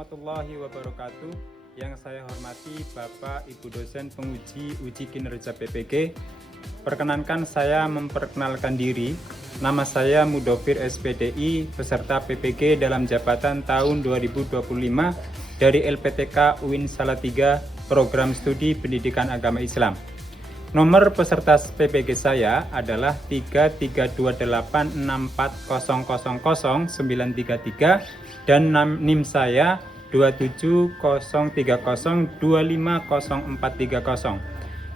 warahmatullahi wabarakatuh. Yang saya hormati Bapak Ibu dosen penguji uji kinerja PPG. Perkenankan saya memperkenalkan diri. Nama saya Mudofir SPDI, peserta PPG dalam jabatan tahun 2025 dari LPTK UIN Salatiga, Program Studi Pendidikan Agama Islam. Nomor peserta PPG saya adalah 3328640000933 dan NIM saya 27030250430.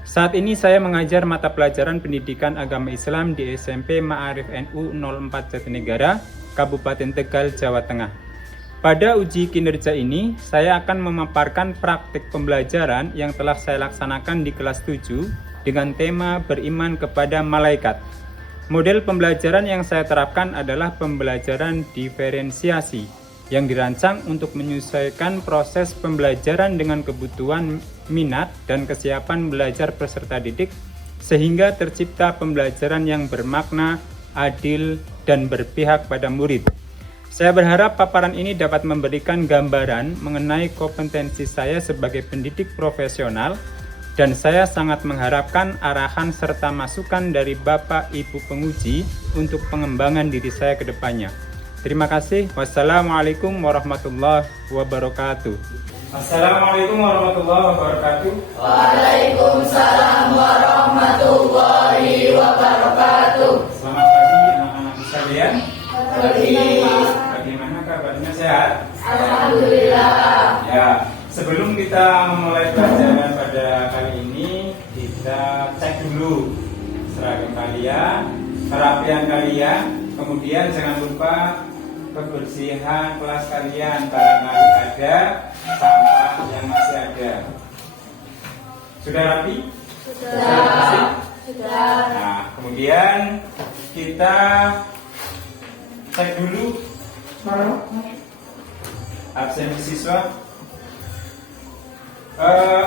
Saat ini saya mengajar mata pelajaran Pendidikan Agama Islam di SMP Ma'arif NU 04 Jatinegara, Kabupaten Tegal, Jawa Tengah. Pada uji kinerja ini, saya akan memaparkan praktik pembelajaran yang telah saya laksanakan di kelas 7 dengan tema beriman kepada malaikat. Model pembelajaran yang saya terapkan adalah pembelajaran diferensiasi yang dirancang untuk menyesuaikan proses pembelajaran dengan kebutuhan, minat, dan kesiapan belajar peserta didik sehingga tercipta pembelajaran yang bermakna, adil, dan berpihak pada murid. Saya berharap paparan ini dapat memberikan gambaran mengenai kompetensi saya sebagai pendidik profesional, dan saya sangat mengharapkan arahan serta masukan dari Bapak Ibu penguji untuk pengembangan diri saya ke depannya. Terima kasih. Wassalamualaikum warahmatullahi wabarakatuh. Assalamualaikum warahmatullahi wabarakatuh. Waalaikumsalam warahmatullahi wabarakatuh. Selamat pagi anak-anak sekalian. Pagi. Bagaimana kabarnya, sehat? Alhamdulillah. Ya, sebelum kita memulai pelajaran pada kali ini, kita cek dulu seragam kalian, kerapian kalian, kemudian jangan lupa kebersihan kelas kalian, barangkali ada sampah yang masih ada. Sudah rapi? Sudah. Nah, kemudian kita cek dulu absen siswa.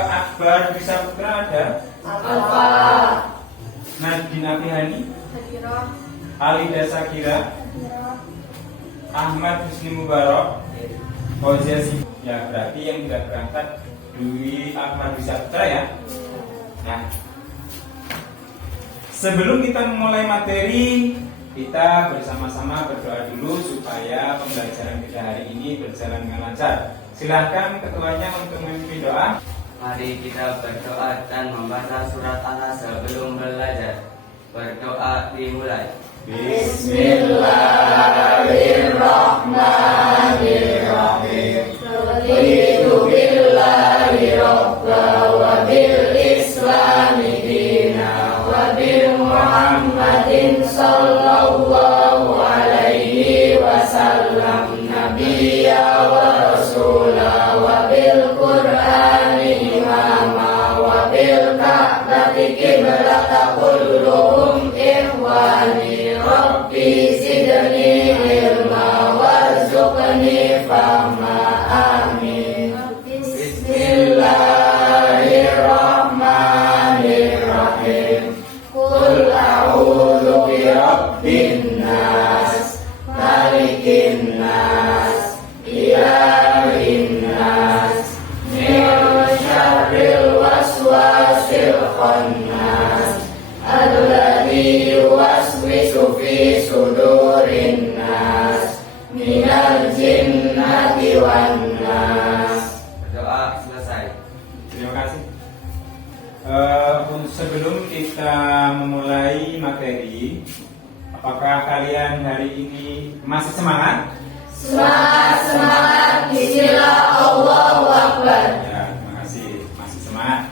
Akbar Bisa Putra ada? Apa? Nadine Apihani, Alida Sakira, Ahmad Husni Mubarak, Fauzia Sih. Ya, berarti yang tidak berangkat Dwi Akbar Bisa Putra ya. Nah, sebelum kita memulai materi, kita bersama-sama berdoa dulu supaya pembelajaran kita hari ini berjalan dengan lancar. Silahkan ketuanya untuk memimpin doa. Mari kita berdoa dan membaca surat An-Nas sebelum belajar. Berdoa dimulai. Bismillahirrahmanirrahim. Raditu billahi rabba wa bil islami dina wa bil Muhammadin sallallahu alaihi wasallam nabiyya wa rasulah wa bil Qur'ani imama wa bil Ka'bati qiblata kulluhum ikhwani rabbi zidni ilma warzuqni fahma amin. Bismillahirrahmanirrahim. Qul a'udzu birabbin nas, malikin nas, ilahin nas, min syarril waswasil khannas, alladzi yuwaswisu fi sudurin nas, minal jinnati wan nas. Berdoa selesai. Terima kasih. Sebelum kita memulai materi, apakah kalian hari ini masih semangat? Semangat, bismillah, Allahu Akbar. Ya, terima kasih, masih semangat.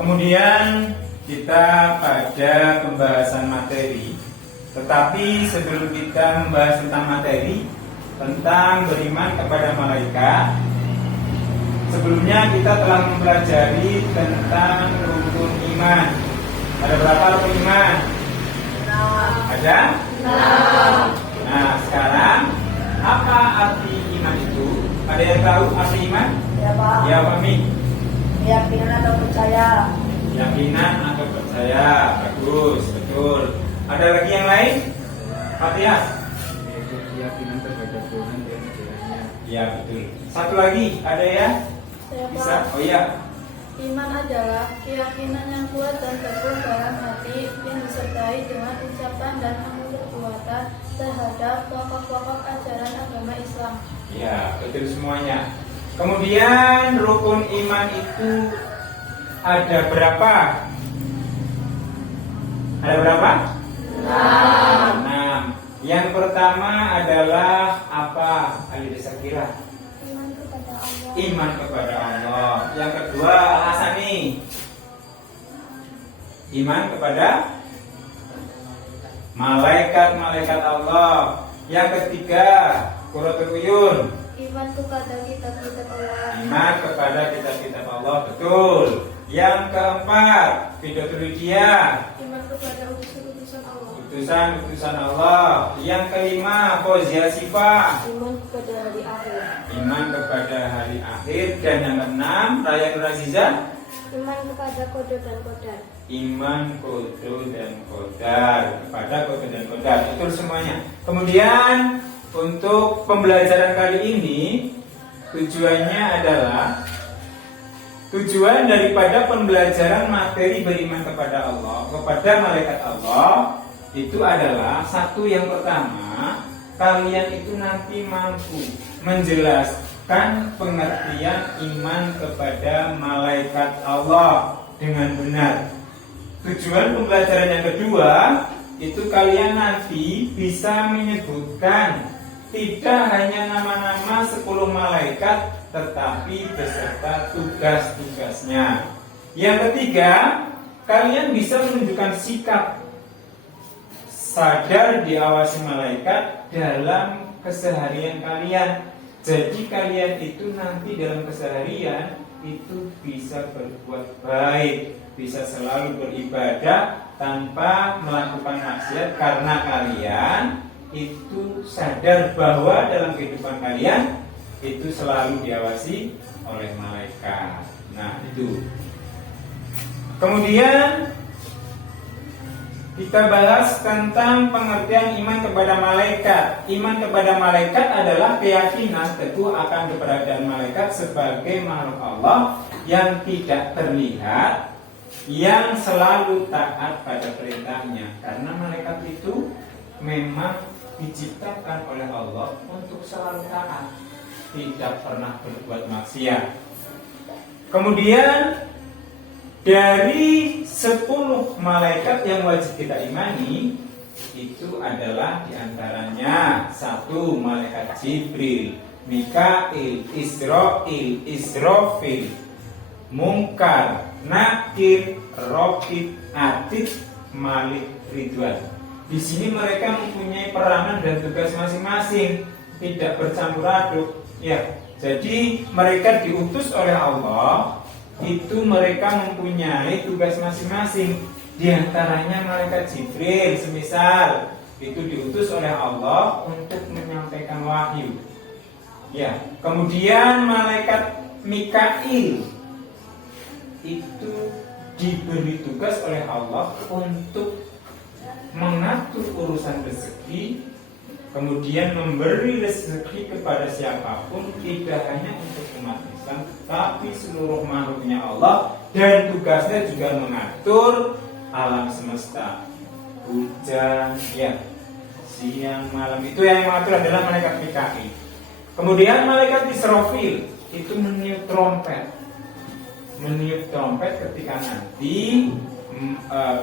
Kemudian kita pada pembahasan materi. Tetapi sebelum kita membahas tentang materi, tentang beriman kepada malaikat, sebelumnya kita telah mempelajari tentang rukun iman. Ada berapa rukun iman? Ada? Nah, sekarang apa arti iman itu? Ada yang tahu arti iman? Ya Pak, Ya, Pak Mi. keyakinan atau percaya. Keyakinan atau percaya. Bagus, betul. Ada lagi yang lain? Fatihah. Yaitu keyakinan terhadap Tuhan yang kiranya Ya betul. Satu lagi ada ya? Bisa? Oh iya. Iman adalah keyakinan yang kuat dan teguh dalam hati yang disertai dengan ucapan dan amal perbuatan terhadap pokok-pokok ajaran agama Islam. Ya, betul semuanya. Kemudian rukun iman itu ada berapa? Ada berapa? 6. Yang pertama adalah apa? Ali Desa Kira. Iman kepada Allah. Iman kepada Allah. Yang kedua, Hasani. Iman kepada malaikat-malaikat Allah. Yang ketiga, Qurratul Uyun. Iman kepada kitab-kitab Allah. Iman kepada kitab-kitab Allah, betul. Yang keempat, Fidatul Hidayah. Iman kepada utusan-utusan Allah. Utusan Allah. Yang kelima, Fauzia Sifah. Iman kepada hari akhir. Iman kepada hari akhir. Dan yang keenam, Raya Nur Azizah. Iman kepada kode dan kodar. Iman kodo dan kodar. Kepada kodo dan kodar. Itu semuanya. Kemudian untuk pembelajaran kali ini tujuannya adalah tujuan daripada pembelajaran materi beriman kepada Allah, kepada malaikat Allah itu adalah satu, yang pertama, kalian itu nanti mampu menjelaskan pengertian iman kepada malaikat Allah dengan benar. Tujuan pembelajaran yang kedua itu kalian nanti bisa menyebutkan tidak hanya nama-nama 10 malaikat, tetapi beserta tugas-tugasnya. Yang ketiga, kalian bisa menunjukkan sikap sadar diawasi malaikat dalam keseharian kalian. Jadi kalian itu nanti dalam keseharian itu bisa berbuat baik, bisa selalu beribadah tanpa melakukan maksiat, karena kalian itu sadar bahwa dalam kehidupan kalian itu selalu diawasi oleh malaikat. Nah, itu. Kemudian kita bahas tentang pengertian iman kepada malaikat. Iman kepada malaikat adalah keyakinan teguh akan keberadaan malaikat sebagai makhluk Allah yang tidak terlihat, yang selalu taat pada perintahnya. Karena malaikat itu memang diciptakan oleh Allah untuk selalu taat, tidak pernah berbuat maksiat. Kemudian dari 10 malaikat yang wajib kita imani itu adalah diantaranya 1 malaikat Jibril, Mikail, Israfil, Munkar, Nakir, Rokib, Atid, Malik, Ridwan. Di sini mereka mempunyai peranan dan tugas masing-masing, tidak bercampur aduk. Ya, jadi mereka diutus oleh Allah, itu mereka mempunyai tugas masing-masing. Di antaranya malaikat Jibril, semisal itu diutus oleh Allah untuk menyampaikan wahyu. Ya, kemudian malaikat Mikail itu diberi tugas oleh Allah untuk mengatur urusan rezeki, kemudian memberi rezeki kepada siapapun, tidak hanya untuk umat Islam, tapi seluruh makhluknya Allah. Dan tugasnya juga mengatur alam semesta, hujan, ya, siang, malam. Itu yang mengatur adalah malaikat Mikail. Kemudian malaikat Israfil itu meniup trompet ketika nanti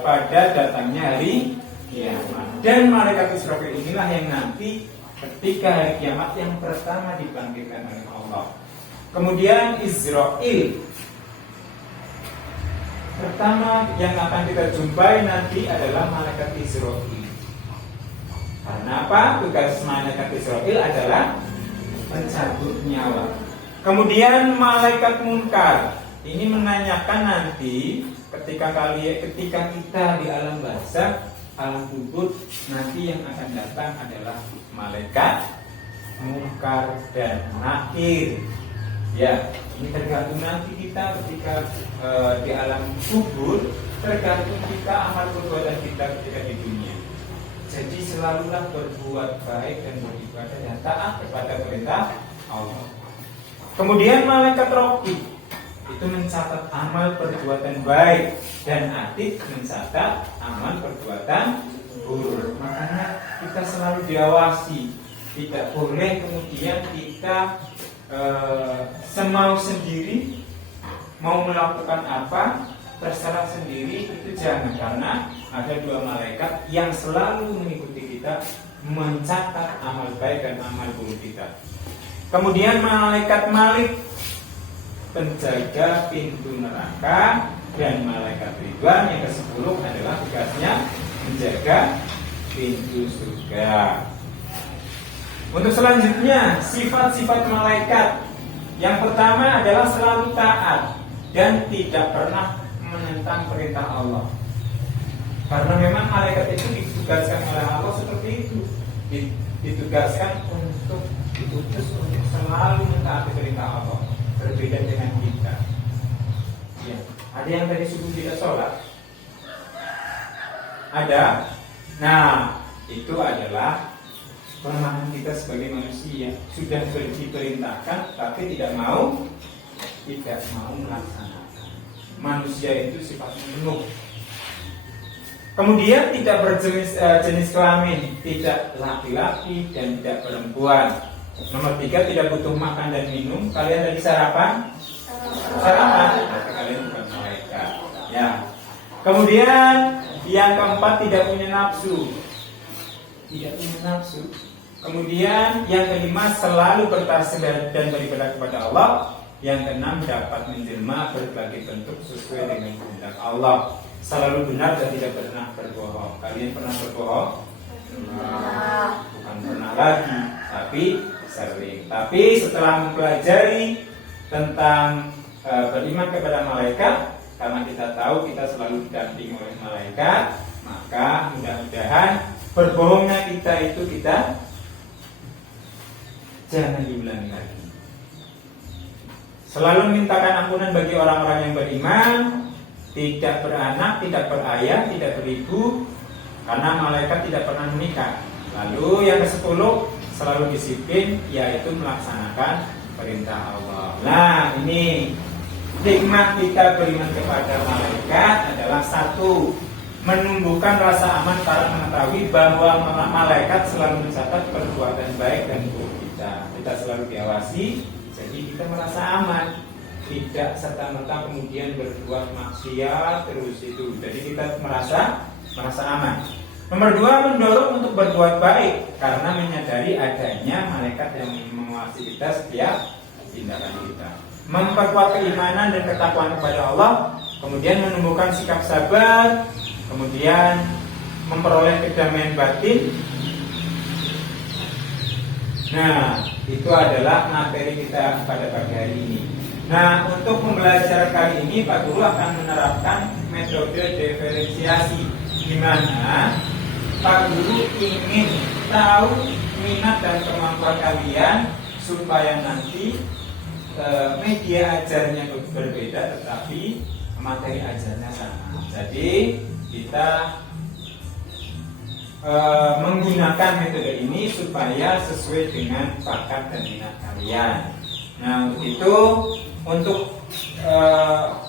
pada datangnya hari kiamat. Dan malaikat Israfil inilah yang nanti ketika hari kiamat yang pertama dibangkitkan oleh Allah. Kemudian Israel pertama yang akan kita jumpai nanti adalah malaikat Israel. Karena apa? Tugas malaikat Israel adalah mencabut nyawa. Kemudian malaikat Munkar ini menanyakan nanti ketika kita di alam barzakh, alam kubur, nanti yang akan datang adalah malaikat Munkar dan Nakir. Ya, ini tergantung nanti kita ketika di alam kubur, tergantung kita amal perbuatan kita ketika di dunia. Jadi selalulah berbuat baik dan beribadah dan taat kepada perintah Allah. Kemudian malaikat Raqib itu mencatat amal perbuatan baik dan Atid mencatat amal perbuatan buruk. Makanya kita selalu diawasi. Tidak boleh kemudian kita semau sendiri, mau melakukan apa terserah sendiri, itu jangan. Karena ada dua malaikat yang selalu mengikuti kita, mencatat amal baik dan amal buruk kita. Kemudian malaikat Malik, penjaga pintu neraka, dan malaikat Ridwan yang ke-10 adalah tugasnya menjaga pintu surga. Untuk selanjutnya, sifat-sifat malaikat. Yang pertama adalah selalu taat dan tidak pernah menentang perintah Allah. Karena memang malaikat itu ditugaskan oleh Allah seperti itu. Ditugaskan untuk diutus untuk selalu mentaati perintah Allah. Berbeda dengan kita. Ya. Ada yang tadi subuh tidak sholat? Ada. Nah, itu adalah kelemahan kita sebagai manusia. Sudah diperintahkan tapi tidak mau melaksanakan. Manusia itu sifatnya mengeluh. Kemudian tidak berjenis jenis kelamin, tidak laki-laki dan tidak perempuan. Nomor 3, tidak butuh makan dan minum. Kalian tadi sarapan? Sarapan. Kalian bukan malaikat. Ya. Kemudian yang keempat, tidak punya nafsu. Tidak punya nafsu. Kemudian yang kelima, selalu bertasbih dan beribadah kepada Allah. Yang keenam, dapat menjelma berbagai bentuk sesuai dengan kehendak Allah. Selalu benar dan tidak pernah berbohong. Kalian pernah berbohong? Bukan pernah lagi, tapi sering. Tapi setelah mempelajari tentang beriman kepada malaikat, karena kita tahu kita selalu didampingi oleh malaikat, maka mudah-mudahan berbohongnya kita itu kita jangan diulangi lagi. Selalu memintakan ampunan bagi orang-orang yang beriman, tidak beranak, tidak berayah, tidak beribu, karena malaikat tidak pernah menikah. Lalu yang ke-10, selalu disiplin, yaitu melaksanakan perintah Allah. Nah, ini hikmah kita beriman kepada malaikat adalah 1, menumbuhkan rasa aman karena mengetahui bahwa malaikat selalu mencatat perbuatan baik dan buruk kita. Kita selalu diawasi, jadi kita merasa aman. Tidak serta-merta kemudian berbuat maksiat terus itu. Jadi kita merasa aman. Nomor 2, mendorong untuk berbuat baik karena menyadari adanya malaikat yang mengawasi kita setiap tindakan kita. Memperkuat keimanan dan ketakwaan kepada Allah, kemudian menumbuhkan sikap sabar, kemudian memperoleh kedamaian batin. Nah, itu adalah materi kita pada pagi hari ini. Nah, untuk pembelajaran kali ini Pak Guru akan menerapkan metode diferensiasi, di mana Pak Guru ingin tahu minat dan kemampuan kalian supaya nanti media ajarnya berbeda tetapi materi ajarnya sama. Jadi kita menggunakan metode ini supaya sesuai dengan bakat dan minat kalian. Nah, untuk itu,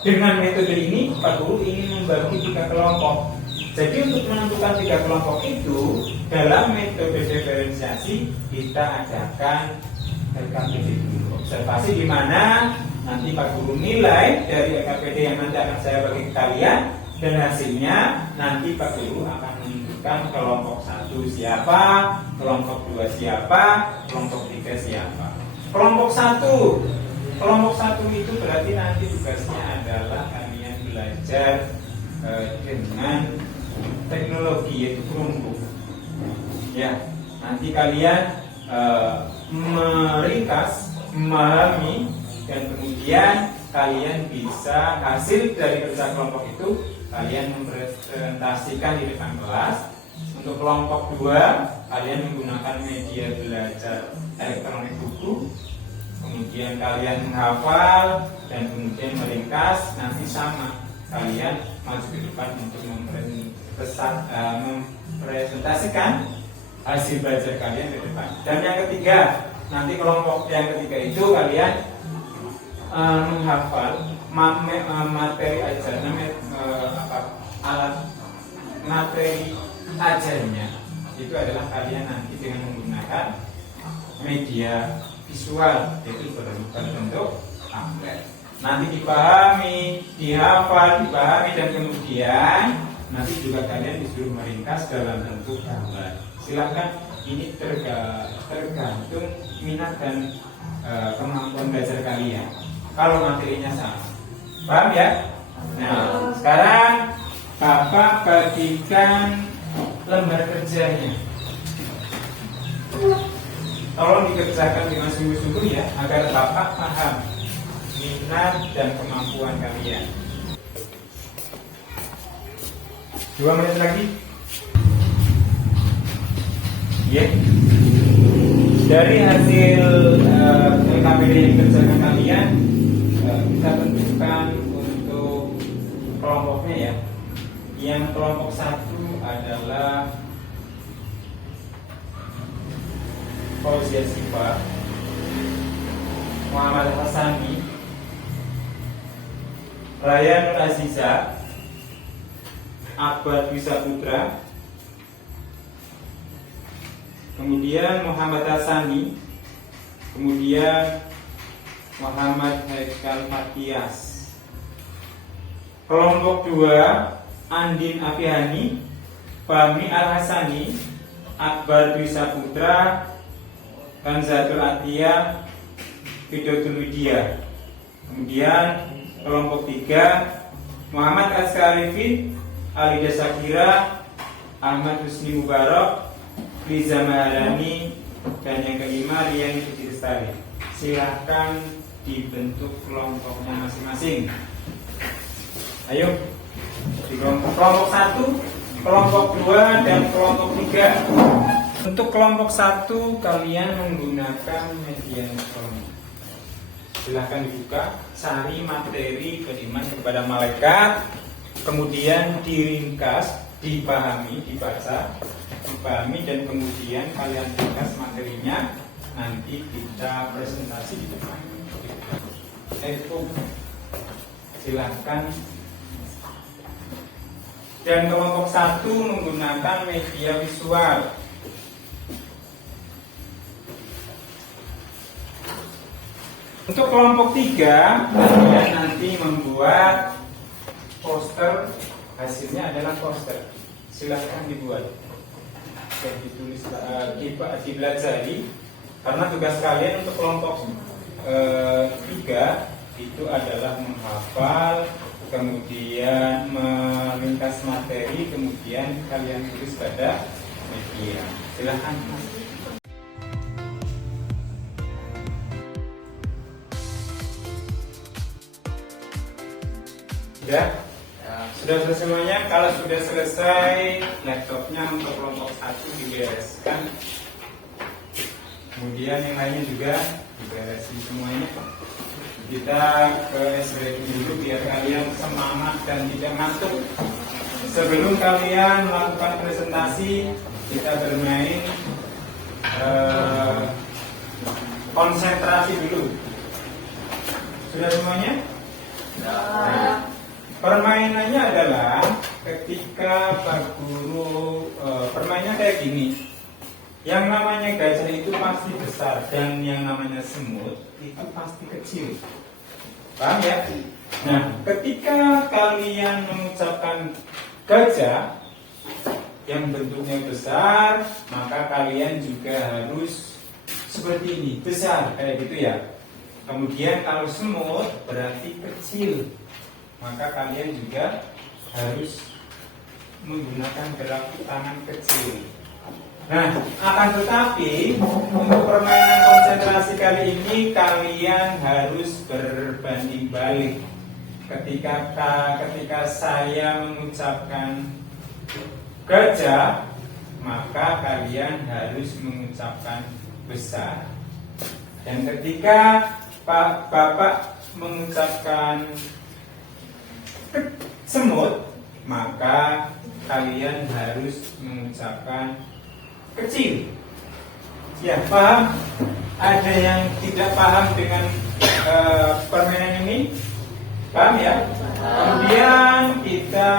dengan metode ini Pak Guru ingin membagi 3 kelompok. Jadi untuk menentukan 3 kelompok itu, dalam metode diferensiasi kita adakan LKPD dulu. Observasi di mana nanti Pak Guru nilai dari LKPD yang nanti akan saya bagi ke kalian, dan hasilnya nanti Pak Guru akan menentukan kelompok 1 siapa, kelompok 2 siapa, kelompok 3 siapa. Kelompok 1 itu berarti nanti tugasnya adalah kalian belajar dengan teknologi, yaitu Chromebook. Ya, nanti kalian meringkas, memahami, dan kemudian kalian bisa hasil dari kerja kelompok itu kalian mempresentasikan di depan kelas. Untuk kelompok 2, kalian menggunakan media belajar elektronik buku, kemudian kalian menghafal dan kemudian meringkas. Nanti sama, kalian maju ke depan untuk mempresentasikan hasil belajar kalian ke depan. Dan yang ketiga, nanti kelompok yang ketiga itu kalian menghafal materi ajarnya, alat materi ajarnya itu adalah kalian nanti dengan menggunakan media visual, yaitu berbentuk pamflet. Nanti dipahami, dihafal, dipahami, dan kemudian nanti juga kalian disuruh meringkas dalam bentuk gambar. Silakan, ini tergantung minat dan kemampuan belajar kalian. Kalau materinya sama, paham ya? Nah, sekarang Bapak bagikan lembar kerjanya. Tolong dikerjakan dengan sungguh-sungguh ya, agar Bapak paham minat dan kemampuan kalian. 2 menit lagi. Ya. Dari hasil LKPD yang dikerjakan kalian, kita tentukan untuk kelompoknya ya. Yang kelompok 1 adalah Fauzia Siva, Muhammad Hasani, Raya Nur Aziza, Akbar Dwi Saputra, kemudian Muhammad Hasani, kemudian Muhammad Haikal Matias. Kelompok 2, Andin Afihani, Fahmi Al Hasani, Akbar Dwi Saputra, Kanzatul Atiyah, Fidotul Widya. Kemudian kelompok 3, Muhammad Askarifin, Alida Sakira, Ahmad Husni Mubarak, Riza Maharani, dan yang kelima Riani Putri Lestari. Silahkan dibentuk kelompoknya masing-masing. Ayo, di kelompok 1, kelompok 2, dan kelompok 3. Untuk kelompok 1 kalian menggunakan media elektronik. Silahkan dibuka, cari materi beriman kepada malaikat, kemudian diringkas, dipahami, dibaca, dipahami, dan kemudian kalian ringkas materinya. Nanti kita presentasi di depan. Itu silahkan. Dan kelompok 1 menggunakan media visual. Untuk kelompok 3, kalian nanti membuat poster. Hasilnya adalah poster. Silahkan dibuat dan ditulis, dipelajari. Karena tugas kalian untuk kelompok 3 itu adalah menghafal, kemudian meringkas materi, kemudian kalian tulis pada media. Silahkan. Sudah selesai semuanya. Kalau sudah selesai, laptopnya untuk kelompok 1 dibereskan. Kemudian yang lainnya juga diberesin semuanya. Kita ke SBK dulu biar kalian semangat dan tidak ngantuk. Sebelum kalian melakukan presentasi, kita bermain konsentrasi dulu. Sudah semuanya? Permainannya adalah ketika Pak Guru permainnya kayak gini. Yang namanya gajah itu pasti besar dan yang namanya semut itu pasti kecil. Paham ya? Nah, ketika kalian mengucapkan gajah yang bentuknya besar, maka kalian juga harus seperti ini, besar kayak gitu ya. Kemudian kalau semut berarti kecil, maka kalian juga harus menggunakan gerak tangan kecil. Nah, akan tetapi untuk permainan konsentrasi kali ini kalian harus berbanding balik. Ketika saya mengucapkan gajah, maka kalian harus mengucapkan besar. Dan ketika Bapak mengucapkan semut, maka kalian harus mengucapkan kecil. Ya, paham? ada yang tidak paham dengan permainan ini? Paham ya? Kemudian kita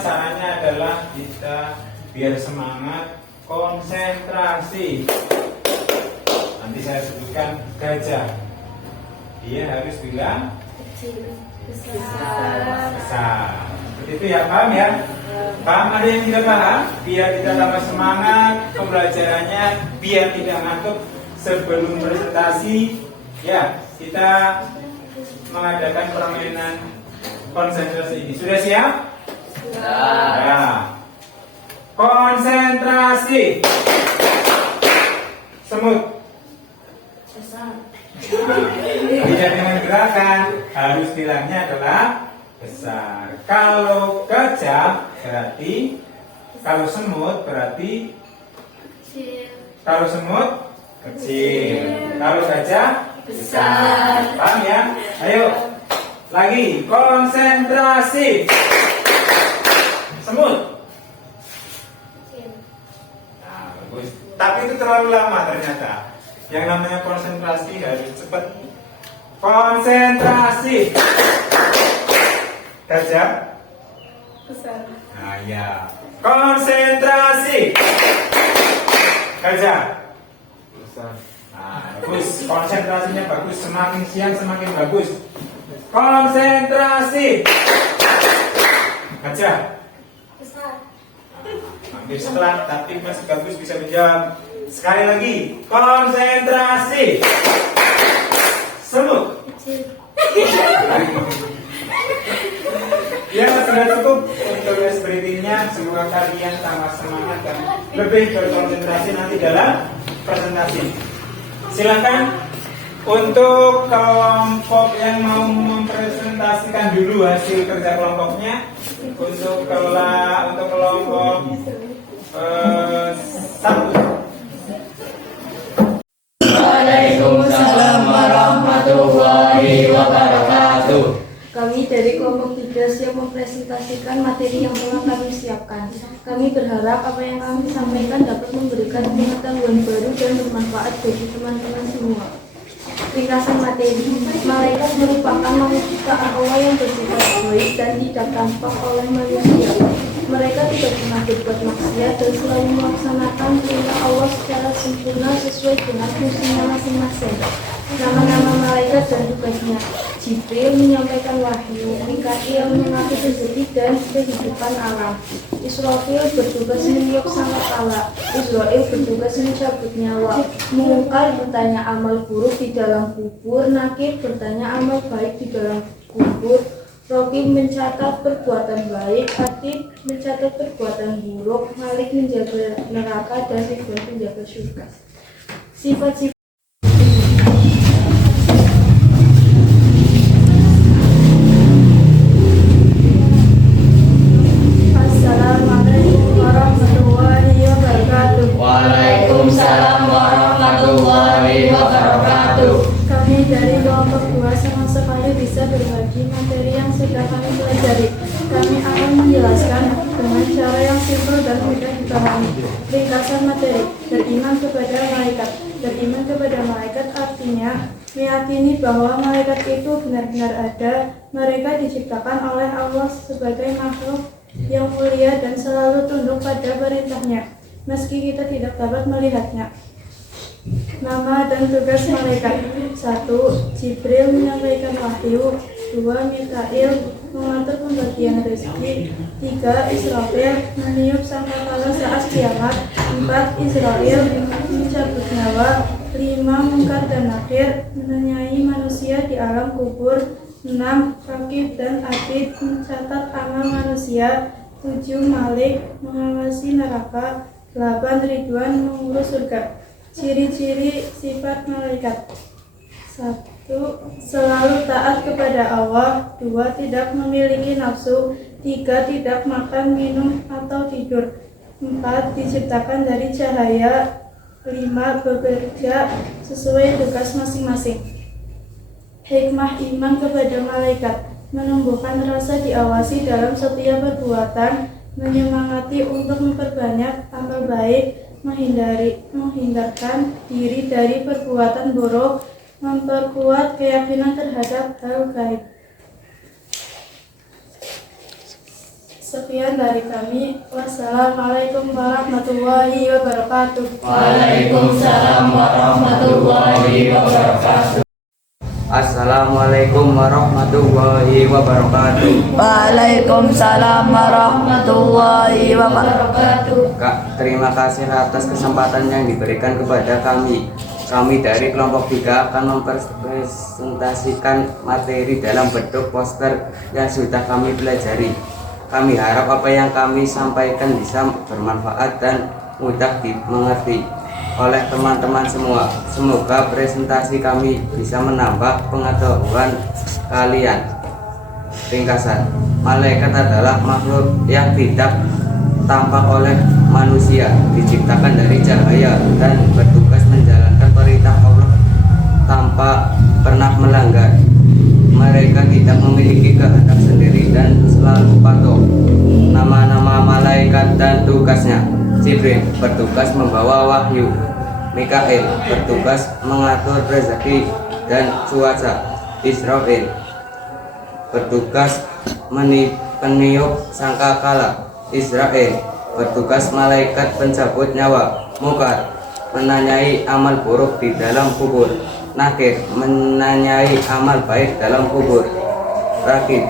caranya adalah kita biar semangat konsentrasi. Nanti saya sebutkan gajah. Dia harus bilang besar. Seperti itu ya, paham ya? Paham, ada yang tidak paham? Biar kita tambah semangat pembelajarannya, biar tidak ngantuk sebelum presentasi. Ya, kita mengadakan permainan konsentrasi ini. Sudah siap? Sudah. Ya. Konsentrasi. Semut. Tidak dengan gerakan, harus bilangnya adalah besar. Kalau gajah berarti, kalau semut berarti, kalau semut kecil, kalau gajah besar. Paham ya? Ayo lagi, konsentrasi. Semut. Nah, bagus. Tapi itu terlalu lama ternyata. Yang namanya konsentrasi harus cepat. Konsentrasi. Gajah besar. Nah ya. Konsentrasi. Gajah Besar. Nah, bagus. Konsentrasinya bagus. Semakin siang semakin bagus. Konsentrasi. Gajah Besar. hampir setelah, tapi masih bagus, bisa menjawab. Sekali lagi, konsentrasi. Semut. Kecil. Ya, sudah cukup untuk readingnya. Semoga kalian tambah semangat dan lebih berkonsentrasi nanti dalam presentasi. Silakan untuk kelompok yang mau mempresentasikan dulu hasil kerja kelompoknya. Untuk kelompok 1. Waalaikumsalam warahmatullahi wabarakatuh. Kami dari kelompok 3 siap mempresentasikan materi yang telah kami siapkan. Kami berharap apa yang kami sampaikan dapat memberikan pengetahuan baru dan bermanfaat bagi teman-teman semua. Ringkasan materi, malaikat merupakan makhluk ciptaan Allah yang bersifat baik dan tidak tampak oleh manusia. Mereka tidak pernah berbuat maksiat dan selalu melaksanakan perintah Allah secara sempurna sesuai dengan fungsinya masing-masing. Nama-nama malaikat dan tugasnya: Jibril menyampaikan wahyu, Mikail mengatur rezeki dan kehidupan alam, Israfil bertugas meniup sangkakala, Israel bertugas mencabut nyawa, Mungkar bertanya amal buruk di dalam kubur, Nakir bertanya amal baik di dalam kubur, Rokib mencatat perbuatan baik, Atid mencatat perbuatan buruk, Malik menjaga neraka, dan Ridwan menjaga surga. Sifat-sifat Assalamualaikum warahmatullahi wabarakatuh. Waalaikumsalam warahmatullahi wabarakatuh. Kami dari kelompok 2 senang sekali bisa berbagi materi yang sudah kami pelajari. Kami akan menjelaskan dengan cara yang simpel dan mudah dipahami. Ringkasan materi: beriman kepada malaikat. Beriman kepada malaikat artinya meyakini bahwa malaikat itu benar-benar ada. Mereka diciptakan oleh Allah sebagai makhluk yang mulia dan selalu tunduk pada perintahnya, meski kita tidak dapat melihatnya. Nama dan tugas malaikat: 1. Jibril menyampaikan wahyu. 2. Mikail mengatur pembagian rezeki. 3. Israfil meniup sangkakala saat kiamat. 4. Israel mencabut nyawa. 5. Mungkar dan Nakir menanyai manusia di alam kubur. 6. Raqib dan Atid mencatat amal manusia. 7. Malik mengawasi neraka. 8. Ridwan mengurus surga. Ciri-ciri sifat malaikat: 1. Selalu taat kepada Allah. 2. Tidak memiliki nafsu. 3. Tidak makan, minum, atau tidur. 4. Diciptakan dari cahaya. 5. Bekerja sesuai tugas masing-masing. Hikmah iman kepada malaikat: menumbuhkan rasa diawasi dalam setiap perbuatan, menyemangati untuk memperbanyak amal baik, menghindari menghindarkan diri dari perbuatan buruk, memperkuat keyakinan terhadap hal gaib. Sekian dari kami. Wassalamualaikum warahmatullahi wabarakatuh. Waalaikumsalam warahmatullahi wabarakatuh. Assalamualaikum warahmatullahi wabarakatuh. Waalaikumsalam warahmatullahi wabarakatuh. Kak, terima kasih atas kesempatan yang diberikan kepada kami. Kami dari kelompok 3 akan mempresentasikan materi dalam bentuk poster yang sudah kami pelajari. Kami harap apa yang kami sampaikan bisa bermanfaat dan mudah dimengerti oleh teman-teman semua. Semoga presentasi kami bisa menambah pengetahuan kalian. Ringkasan, malaikat adalah makhluk yang tidak tampak oleh manusia, diciptakan dari cahaya dan bertugas menjalankan perintah Allah tanpa pernah melanggar. Mereka tidak memiliki kehendak sendiri dan selalu patuh. Nama-nama malaikat dan tugasnya: Jibril bertugas membawa wahyu, Mikail bertugas mengatur rezeki dan cuaca, Israfil bertugas peniup sangkakala, Israel bertugas malaikat pencabut nyawa, Munkar menanyai amal buruk di dalam kubur, Nakir menanyai amal baik dalam kubur, Rakib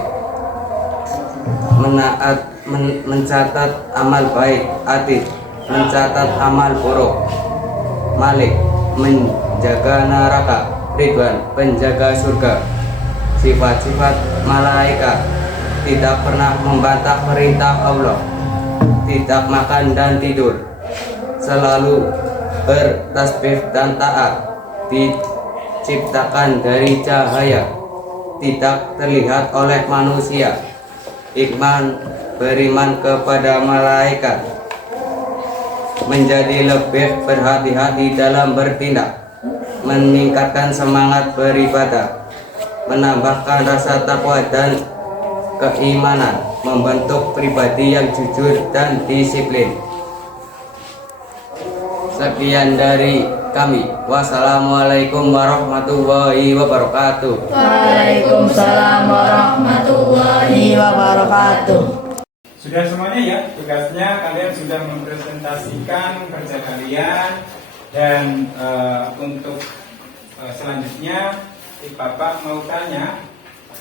mencatat amal baik, Atid mencatat amal buruk, Malik menjaga neraka, Ridwan penjaga surga. Sifat-sifat malaikat: tidak pernah membantah perintah Allah, tidak makan dan tidur, selalu bertasbih dan taat, diciptakan dari cahaya, tidak terlihat oleh manusia. Iman beriman kepada malaikat, menjadi lebih berhati-hati dalam bertindak, meningkatkan semangat beribadah, menambahkan rasa takwa dan keimanan, membentuk pribadi yang jujur dan disiplin. Sekian dari kami. Wassalamualaikum warahmatullahi wabarakatuh. Waalaikumsalam warahmatullahi wabarakatuh. Sudah semuanya ya, tugasnya kalian sudah mempresentasikan kerja kalian. Dan untuk selanjutnya Bapak mau tanya,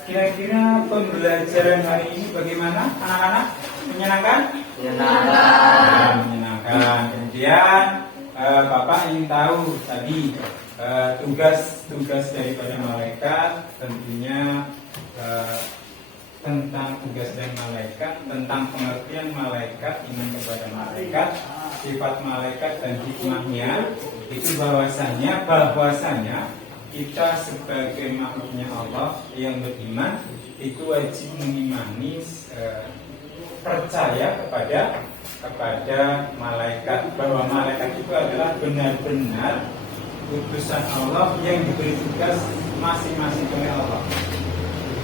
kira-kira pembelajaran hari ini bagaimana anak-anak? Menyenangkan? Menyenangkan. Menyenangkan. Kemudian Bapak ingin tahu tadi tugas daripada malaikat, tentunya tentang tugas dan malaikat, tentang pengertian malaikat, iman kepada malaikat, sifat malaikat dan hikmahnya. Itu bahwasanya kita sebagai makhluknya Allah yang beriman itu wajib mengimani, percaya kepada malaikat, bahwa malaikat itu adalah benar-benar utusan Allah yang diberi tugas masing-masing oleh Allah.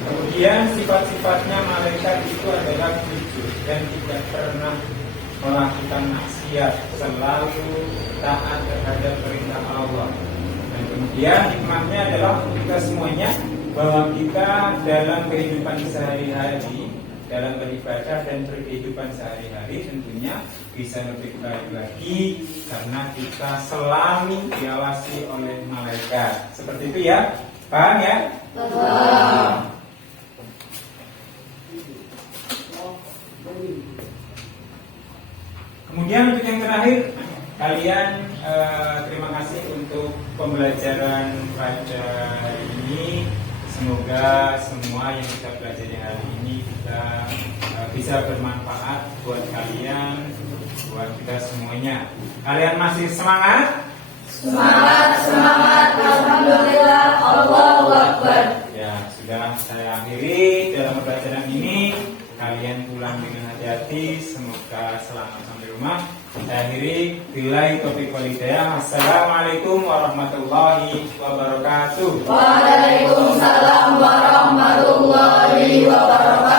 Kemudian sifat-sifatnya malaikat itu adalah jujur dan tidak pernah melakukan maksiat, selalu taat terhadap perintah Allah. Dan kemudian hikmahnya adalah kita semuanya, bahwa kita dalam kehidupan sehari-hari, dalam beribadah dan berkehidupan sehari-hari tentunya bisa lebih baik lagi karena kita selalu diawasi oleh malaikat. Seperti itu ya, paham ya? Paham. Kemudian untuk yang terakhir, kalian terima kasih untuk pembelajaran pada hari ini. Semoga semua yang kita pelajari hari ini bisa bermanfaat buat kalian, buat kita semuanya. Kalian masih semangat? Semangat, alhamdulillah, Allahu Akbar. Ya, sudah saya akhiri dalam pembelajaran ini. Kalian pulang dengan hati-hati, semoga selamat sampai rumah. Saya akhiri, billahi taufiq wal hidayah. Assalamualaikum warahmatullahi wabarakatuh. Waalaikumsalam warahmatullahi wabarakatuh.